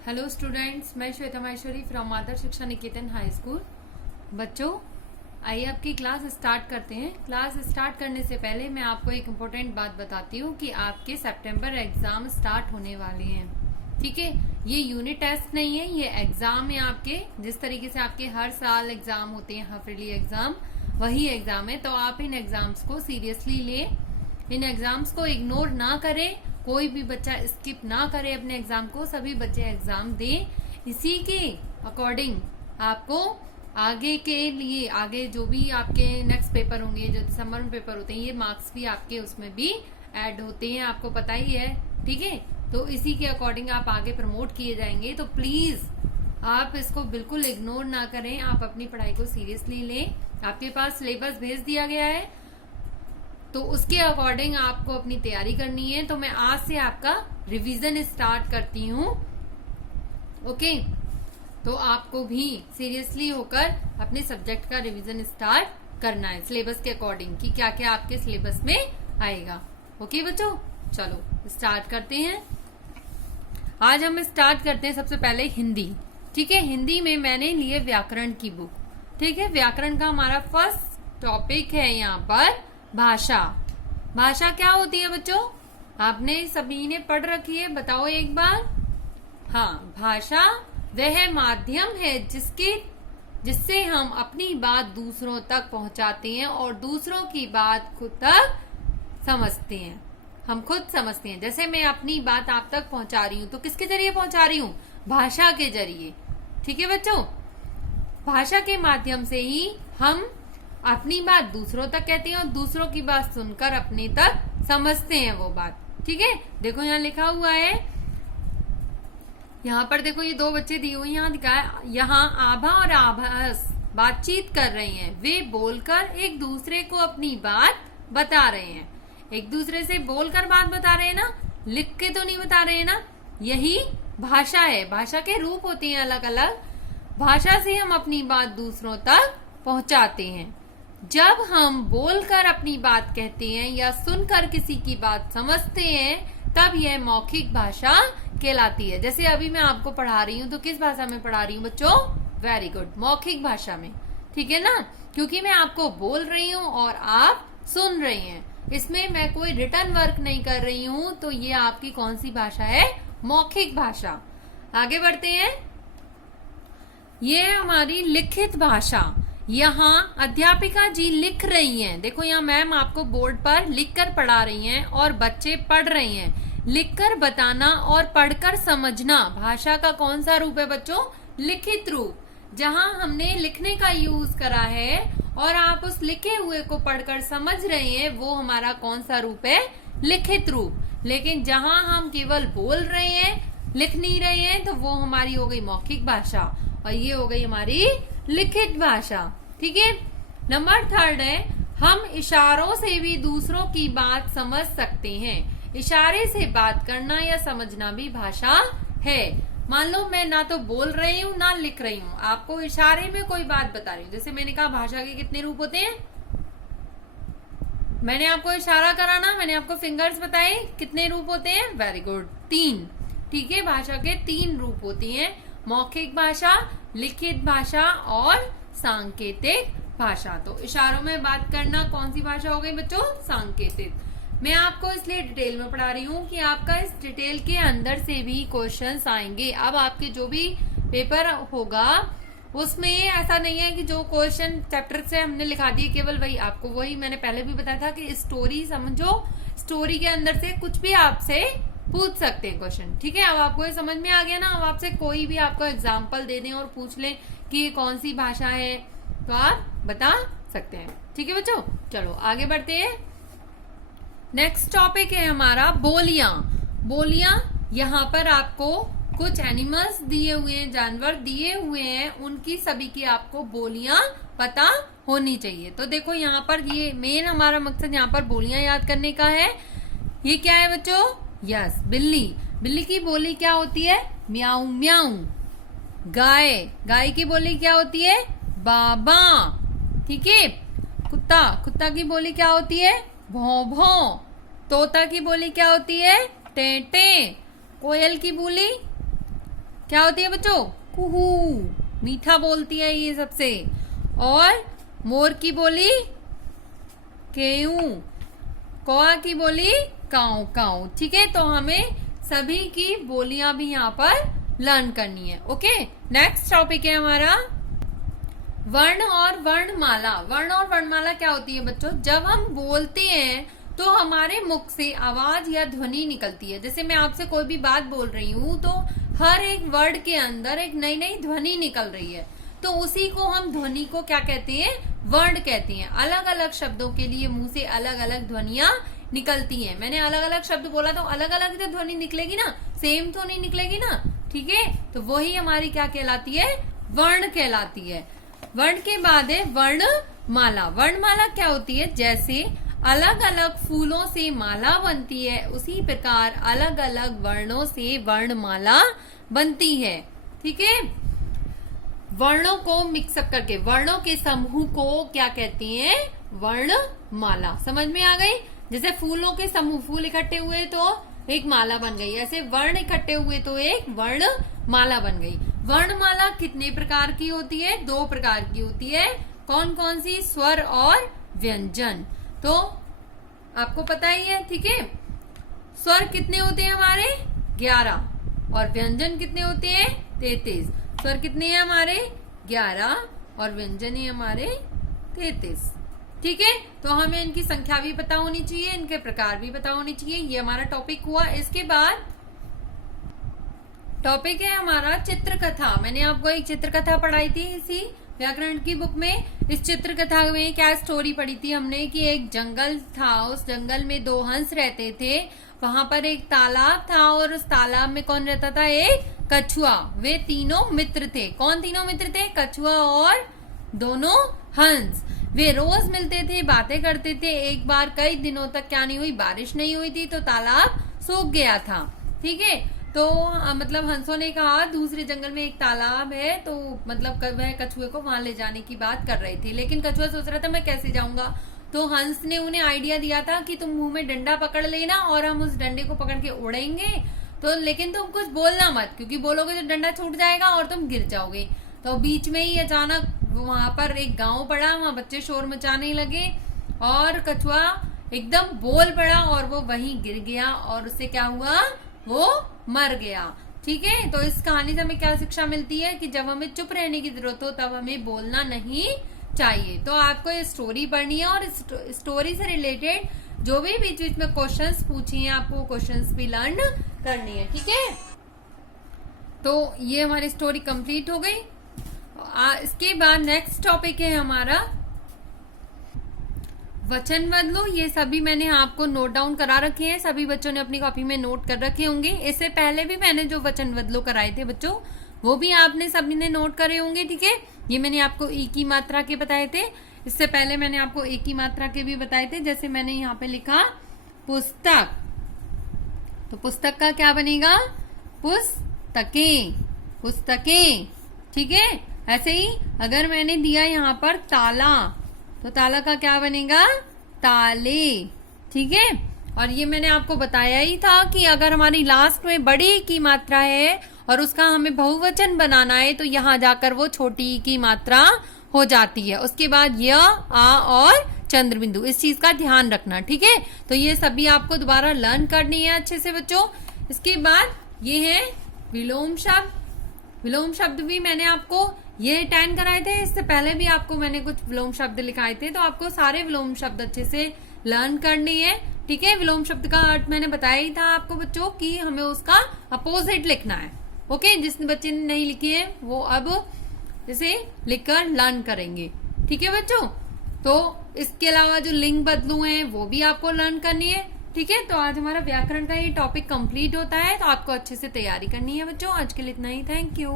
Hello students, मैं Shweta Maheshwari from आदर्श शिक्षा निकेतन high school. बच्चों, आइए आपकी क्लास स्टार्ट करते हैं। क्लास स्टार्ट करने से पहले मैं आपको एक इम्पोर्टेंट बात बताती हूँ कि आपके सितंबर एग्जाम स्टार्ट होने वाले हैं। ठीक है, ये यूनिट टेस्ट नहीं है, ये एग्जाम है आपके। जिस तरीके से आपके हर साल एग्जाम होते हैं, हाफ ईयरली एग्जाम, वही एग्जाम है। तो आप इन एग्जाम्स को सीरियसली लें, इन एग्जाम्स को इग्नोर ना करें। कोई भी बच्चा स्किप ना करे अपने एग्जाम को, सभी बच्चे एग्जाम दें। इसी के अकॉर्डिंग आपको आगे के लिए, आगे जो भी आपके नेक्स्ट पेपर होंगे, जो दिसंबर में पेपर होते हैं, ये मार्क्स भी आपके उसमें भी ऐड होते हैं, आपको पता ही है। ठीक है, तो इसी के अकॉर्डिंग आप आगे प्रमोट किए जाएंगे। तो प्लीज आप इसको बिल्कुल इग्नोर ना करें, आप अपनी पढ़ाई को सीरियसली लें। आपके पास सिलेबस भेज दिया गया है, तो उसके अकॉर्डिंग आपको अपनी तैयारी करनी है। तो मैं आज से आपका रिवीजन स्टार्ट करती हूँ। ओके, तो आपको भी सीरियसली होकर अपने सब्जेक्ट का रिवीजन स्टार्ट करना है सिलेबस के अकॉर्डिंग, कि क्या क्या आपके सिलेबस में आएगा। ओके बच्चों, चलो स्टार्ट करते हैं। आज हम स्टार्ट करते हैं सबसे पहले हिंदी। ठीक है, हिंदी में मैंने लिए व्याकरण की बुक। ठीक है, व्याकरण का हमारा फर्स्ट टॉपिक है यहाँ पर भाषा। भाषा क्या होती है बच्चों? आपने सभी ने पढ़ रखी है, बताओ एक बार। हाँ, भाषा वह माध्यम है जिससे हम अपनी बात दूसरों तक पहुंचाते हैं और दूसरों की बात खुद तक समझते हैं। हम खुद समझते हैं। जैसे मैं अपनी बात आप तक पहुंचा रही हूँ, तो किसके जरिए पहुंचा रही हूँ? भाषा के जरिए। ठीक है बच्चों, भाषा के माध्यम से ही हम अपनी बात दूसरों तक कहते हैं और दूसरों की बात सुनकर अपने तक समझते हैं वो बात। ठीक है, देखो यहाँ लिखा हुआ है, यहाँ पर देखो ये दो बच्चे दिए हुए, यहाँ दिखाया, यहाँ आभा और आभास बातचीत कर रहे हैं। वे बोलकर एक दूसरे को अपनी बात बता रहे हैं। एक दूसरे से बोलकर बात बता रहे हैं ना, लिख के तो नहीं बता रहे हैं ना। यही भाषा है। भाषा के रूप होते हैं अलग अलग। भाषा से हम अपनी बात दूसरों तक पहुंचाते हैं। जब हम बोलकर अपनी बात कहते हैं या सुनकर किसी की बात समझते हैं, तब यह मौखिक भाषा कहलाती है। जैसे अभी मैं आपको पढ़ा रही हूँ, तो किस भाषा में पढ़ा रही हूँ बच्चों? वेरी गुड, मौखिक भाषा में। ठीक है ना, क्योंकि मैं आपको बोल रही हूँ और आप सुन रहे हैं। इसमें मैं कोई रिटर्न वर्क नहीं कर रही हूँ, तो ये आपकी कौन सी भाषा है? मौखिक भाषा। आगे बढ़ते हैं। ये हमारी लिखित भाषा। यहाँ अध्यापिका जी लिख रही हैं। देखो यहाँ मैम आपको बोर्ड पर लिखकर पढ़ा रही हैं और बच्चे पढ़ रहे हैं। लिखकर बताना और पढ़कर समझना भाषा का कौन सा रूप है बच्चों? लिखित रूप। जहाँ हमने लिखने का यूज करा है और आप उस लिखे हुए को पढ़कर समझ रहे हैं, वो हमारा कौन सा रूप है? लिखित रूप। लेकिन जहाँ हम केवल बोल रहे हैं, लिख नहीं रहे हैं, तो वो हमारी हो गई मौखिक भाषा और ये हो गई हमारी लिखित भाषा। ठीक है, नंबर 3 है, हम इशारों से भी दूसरों की बात समझ सकते हैं। इशारे से बात करना या समझना भी भाषा है। मान लो मैं ना तो बोल रही हूँ ना लिख रही हूँ, आपको इशारे में कोई बात बता रही हूँ। जैसे मैंने कहा भाषा के कितने रूप होते हैं? मैंने आपको इशारा करा ना, मैंने आपको फिंगर्स बताए, कितने रूप होते हैं? Very good, 3। ठीक है, भाषा के 3 रूप होती हैं, मौखिक भाषा, लिखित भाषा और सांकेतिक भाषा। तो इशारों में बात करना कौन सी भाषा हो गई बच्चों? सांकेतिक। मैं आपको इसलिए डिटेल में पढ़ा रही हूँ कि आपका इस डिटेल के अंदर से भी क्वेश्चंस आएंगे। अब आपके जो भी पेपर होगा उसमें ऐसा नहीं है कि जो क्वेश्चन चैप्टर से हमने लिखा दिए केवल वही, आपको वही मैंने पहले भी बताया था कि स्टोरी समझो, स्टोरी के अंदर से कुछ भी आपसे पूछ सकते हैं क्वेश्चन। ठीक है, अब आपको ये समझ में आ गया ना। अब आपसे कोई भी आपको एग्जाम्पल दे दें और पूछ लें कि ये कौन सी भाषा है, तो आप बता सकते हैं। ठीक है बच्चों, चलो आगे बढ़ते हैं। नेक्स्ट टॉपिक है हमारा बोलियां। बोलियां, यहाँ पर आपको कुछ एनिमल्स दिए हुए हैं, जानवर दिए हुए हैं, उनकी सभी की आपको बोलियां पता होनी चाहिए। तो देखो यहाँ पर ये मेन हमारा मकसद यहाँ पर बोलियां याद करने का है। ये क्या है बच्चों? यस, बिल्ली। बिल्ली की बोली क्या होती है? म्याऊ म्याऊ। गाय, गाय की बोली क्या होती है? बाबा। ठीक है, कुत्ता, कुत्ता की बोली क्या होती है? भौं भौं। तोता की बोली क्या होती है? टें टें। कोयल की बोली क्या होती है बच्चों? कुहू, मीठा बोलती है ये सबसे। और मोर की बोली केऊ, कौआ की बोली काऊ काऊ। ठीक है, तो हमें सभी की बोलियां भी यहाँ पर लर्न करनी है। ओके, नेक्स्ट टॉपिक है हमारा वर्ण और वर्णमाला। वर्ण और वर्णमाला क्या होती है बच्चों? जब हम बोलते हैं तो हमारे मुख से आवाज या ध्वनि निकलती है। जैसे मैं आपसे कोई भी बात बोल रही हूँ तो हर एक वर्ड के अंदर एक नई नई ध्वनि निकल रही है, तो उसी को हम ध्वनि को क्या कहते हैं? वर्ण कहते हैं। अलग अलग शब्दों के लिए मुंह से अलग अलग ध्वनियां निकलती हैं। मैंने अलग अलग शब्द बोला तो अलग अलग तो ध्वनि निकलेगी ना, सेम तो नहीं निकलेगी ना। ठीक है, तो वही हमारी क्या कहलाती है? वर्ण कहलाती है। वर्ण के बाद है वर्णमाला। वर्णमाला क्या होती है? जैसे अलग अलग फूलों से माला बनती है, उसी प्रकार अलग अलग वर्णों से वर्णमाला बनती है। ठीक है, वर्णों को मिक्सअप करके वर्णों के समूह को क्या कहते हैं? वर्णमाला। समझ में आ गई? जैसे फूलों के समूह, फूल इकट्ठे हुए तो एक माला बन गई, ऐसे वर्ण इकट्ठे हुए तो एक वर्णमाला बन गई। वर्णमाला कितने प्रकार की होती है? 2 प्रकार की होती है। कौन कौन सी? स्वर और व्यंजन। तो आपको पता ही है। ठीक है, स्वर कितने होते हैं हमारे? 11। और व्यंजन कितने होते हैं? 33। स्वर कितने हैं हमारे? 11 और व्यंजन है हमारे 33। ठीक है, तो हमें इनकी संख्या भी पता होनी चाहिए, इनके प्रकार भी पता होनी चाहिए। ये हमारा टॉपिक हुआ। इसके बाद टॉपिक है हमारा चित्रकथा। मैंने आपको एक चित्रकथा पढ़ाई थी इसी व्याकरण की बुक में। इस चित्रकथा में क्या स्टोरी पढ़ी थी हमने कि एक जंगल था, उस जंगल में 2 हंस रहते थे। वहां पर एक तालाब था और उस तालाब में कौन रहता था? एक कछुआ। वे तीनों मित्र थे। कौन तीनों मित्र थे? कछुआ और दोनों हंस। वे रोज मिलते थे, बातें करते थे। एक बार कई दिनों तक क्या नहीं हुई? बारिश नहीं हुई थी, तो तालाब सूख गया था। ठीक है, तो मतलब हंसों ने कहा दूसरे जंगल में एक तालाब है, तो मतलब वह कछुए को वहां ले जाने की बात कर रही थी। लेकिन कछुआ सोच रहा था मैं कैसे जाऊंगा। तो हंस ने उन्हें आइडिया दिया था कि तुम मुंह में डंडा पकड़ लेना और हम उस डंडे को पकड़ के उड़ेंगे, तो लेकिन तुम कुछ बोलना मत, क्योंकि बोलोगे तो डंडा छूट जाएगा और तुम गिर जाओगे। तो बीच में ही अचानक वहां पर एक गांव पड़ा, वहां बच्चे शोर मचाने लगे और कछुआ एकदम बोल पड़ा और वो वहीं गिर गया और उससे क्या हुआ? वो मर गया। ठीक है, तो इस कहानी से हमें क्या शिक्षा मिलती है कि जब हमें चुप रहने की जरूरत हो तब हमें बोलना नहीं चाहिए। तो आपको ये स्टोरी पढ़नी है और स्टोरी से रिलेटेड जो भी बीच बीच में क्वेश्चंस पूछे हैं आपको क्वेश्चंस भी लर्न करनी है। ठीक है, तो ये हमारी स्टोरी कंप्लीट हो गई। इसके बाद नेक्स्ट टॉपिक है हमारा वचन बदलो। ये सभी मैंने आपको नोट डाउन करा रखे हैं, सभी बच्चों ने अपनी कॉपी में नोट कर रखे होंगे। इससे पहले भी मैंने जो वचन बदलो कराए थे बच्चों, वो भी आपने सभी ने नोट करे होंगे। ठीक है, ये मैंने आपको ई की मात्रा के बताए थे। इससे पहले मैंने आपको ए की मात्रा के भी बताए थे। जैसे मैंने यहाँ पे लिखा पुस्तक, तो पुस्तक का क्या बनेगा? पुस्तकें, पुस्तकें। ठीक है, ऐसे ही अगर मैंने दिया यहाँ पर ताला, तो ताला का क्या बनेगा? ताले। ठीक है, और ये मैंने आपको बताया ही था कि अगर हमारी लास्ट में बड़ी की मात्रा है और उसका हमें बहुवचन बनाना है तो यहाँ जाकर वो छोटी की मात्रा हो जाती है। उसके बाद य, आ और चंद्र बिंदु, इस चीज का ध्यान रखना। ठीक है, तो ये सभी आपको दोबारा लर्न करनी है अच्छे से बच्चों। इसके बाद ये है विलोम शब्द। विलोम शब्द भी मैंने आपको ये 10 कराए थे। इससे पहले भी आपको मैंने कुछ विलोम शब्द लिखाए थे, तो आपको सारे विलोम शब्द अच्छे से लर्न करने हैं। ठीक है, विलोम शब्द का अर्थ मैंने बताया ही था आपको बच्चों कि हमें उसका अपोजिट लिखना है। ओके, जिस बच्चे ने नहीं लिखी है वो अब इसे लिखकर लर्न करेंगे। ठीक है बच्चों, तो इसके अलावा जो लिंग बदलू हैं वो भी आपको लर्न करनी है। ठीक है, तो आज हमारा व्याकरण का ये टॉपिक कंप्लीट होता है, तो आपको अच्छे से तैयारी करनी है बच्चों। आज के लिए इतना ही, थैंक यू।